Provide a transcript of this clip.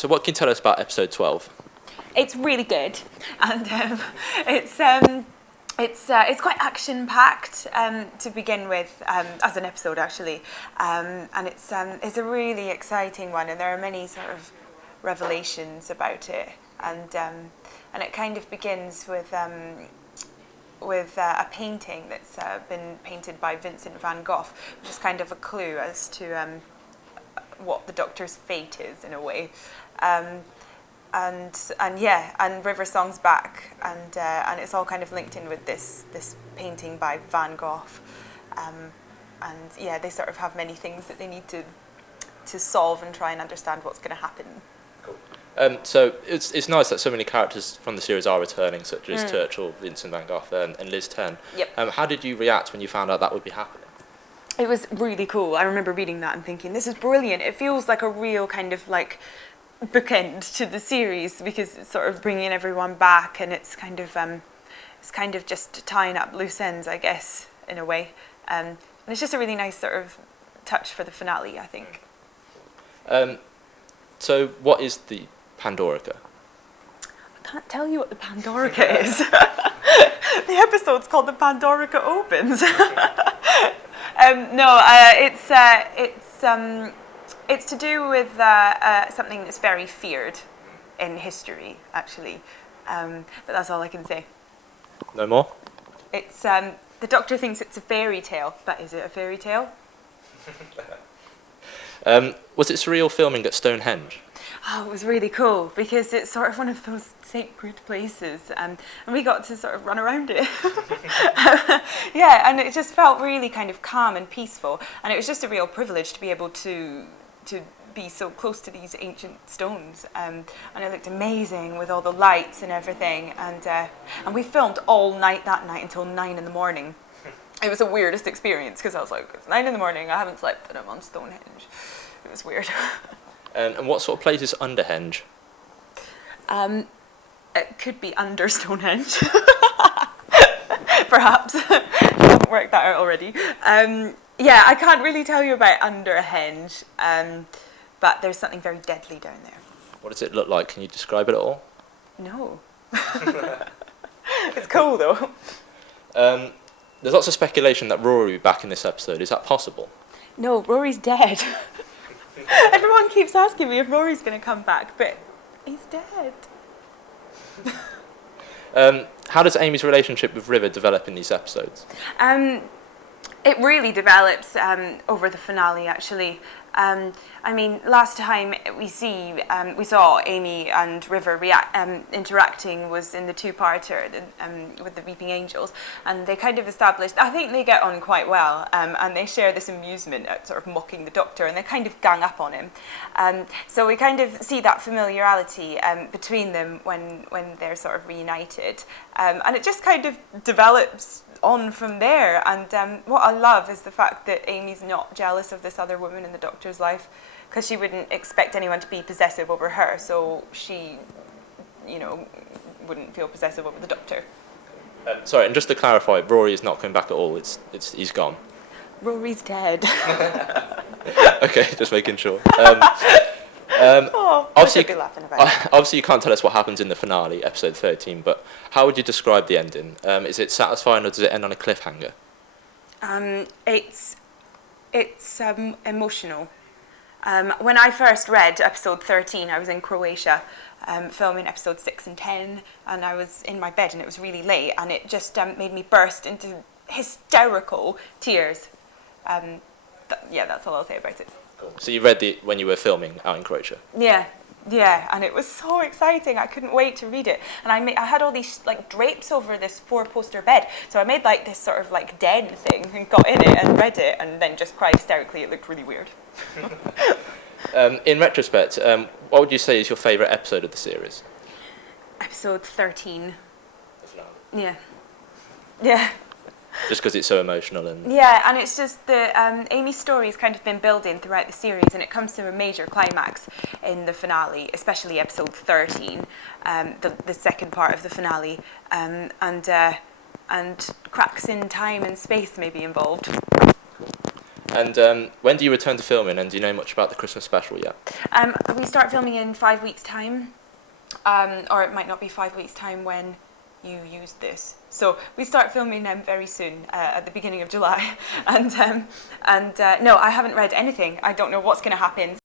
So what can you tell us about episode 12? It's really good, and it's quite action-packed to begin with, as an episode actually, and it's a really exciting one, and there are many sort of revelations about it, and it kind of begins with a painting that's been painted by Vincent van Gogh, which is kind of a clue as to what the Doctor's fate is in a way. And River Song's back, and it's all kind of linked in with this painting by Van Gogh, they sort of have many things that they need to solve and try and understand what's going to happen. Cool. So it's nice that so many characters from the series are returning, such as Churchill, Vincent van Gogh, and Liz Ten. Yep. How did you react when you found out that would be happening? It was really cool. I remember reading that and thinking, this is brilliant. It feels like a real kind of like bookend to the series, because it's sort of bringing everyone back, and it's kind of just tying up loose ends, I guess, in a way. And it's just a really nice sort of touch for the finale, I think. So what is the Pandorica? I can't tell you what the Pandorica is. The episode's called The Pandorica Opens. It's to do with something that's very feared in history, actually. But that's all I can say. No more? It's the Doctor thinks it's a fairy tale, but is it a fairy tale? Was it surreal filming at Stonehenge? Oh, it was really cool, because it's sort of one of those sacred places, and we got to sort of run around it. Yeah, and it just felt really kind of calm and peaceful, and it was just a real privilege to be able to be so close to these ancient stones, and it looked amazing with all the lights and everything, and we filmed all night that night until 9 a.m. It was the weirdest experience, because I was like, it's 9 a.m, I haven't slept, and I'm on Stonehenge. It was weird. And what sort of place is Underhenge? It could be under Stonehenge. Perhaps. I haven't worked that out already. Yeah, I can't really tell you about Underhenge, but there's something very deadly down there. What does it look like? Can you describe it at all? No. It's cool, though. There's lots of speculation that Rory will be back in this episode. Is that possible? No, Rory's dead. Everyone keeps asking me if Rory's going to come back, but he's dead. How does Amy's relationship with River develop in these episodes? It really develops over the finale, actually. I mean, last time we saw Amy and River interacting was in the two-parter with the Weeping Angels, and they kind of established, I think they get on quite well, and they share this amusement at sort of mocking the Doctor, and they kind of gang up on him. So we kind of see that familiarity between them when they're sort of reunited, and it just kind of develops on from there, and what I love is the fact that Amy's not jealous of this other woman in the Doctor's life, because she wouldn't expect anyone to be possessive over her, so she, wouldn't feel possessive over the Doctor. Sorry, and just to clarify, Rory is not coming back at all. He's gone. Rory's dead. Okay, just making sure. Obviously, be laughing about it. Obviously, you can't tell us what happens in the finale, episode 13, but how would you describe the ending? Is it satisfying, or does it end on a cliffhanger? It's emotional. When I first read episode 13, I was in Croatia filming episode 6 and 10, and I was in my bed and it was really late, and it just made me burst into hysterical tears. That's all I'll say about it. Cool. So you read it when you were filming out in Croatia? Yeah, and it was so exciting. I couldn't wait to read it. And I had all these like drapes over this 4-poster bed, so I made like this sort of like den thing and got in it and read it, and then just cried hysterically. It looked really weird. In retrospect, what would you say is your favourite episode of the series? Episode 13. The finale. Yeah. Just because it's so emotional and... Yeah, and it's just the Amy's story has kind of been building throughout the series, and it comes to a major climax in the finale, especially episode 13, the second part of the finale, and cracks in time and space may be involved. And when do you return to filming, and do you know much about the Christmas special yet? We start filming in 5 weeks' time, or it might not be 5 weeks' time when you use this. So we start filming very soon, at the beginning of July, and no, I haven't read anything. I don't know what's going to happen.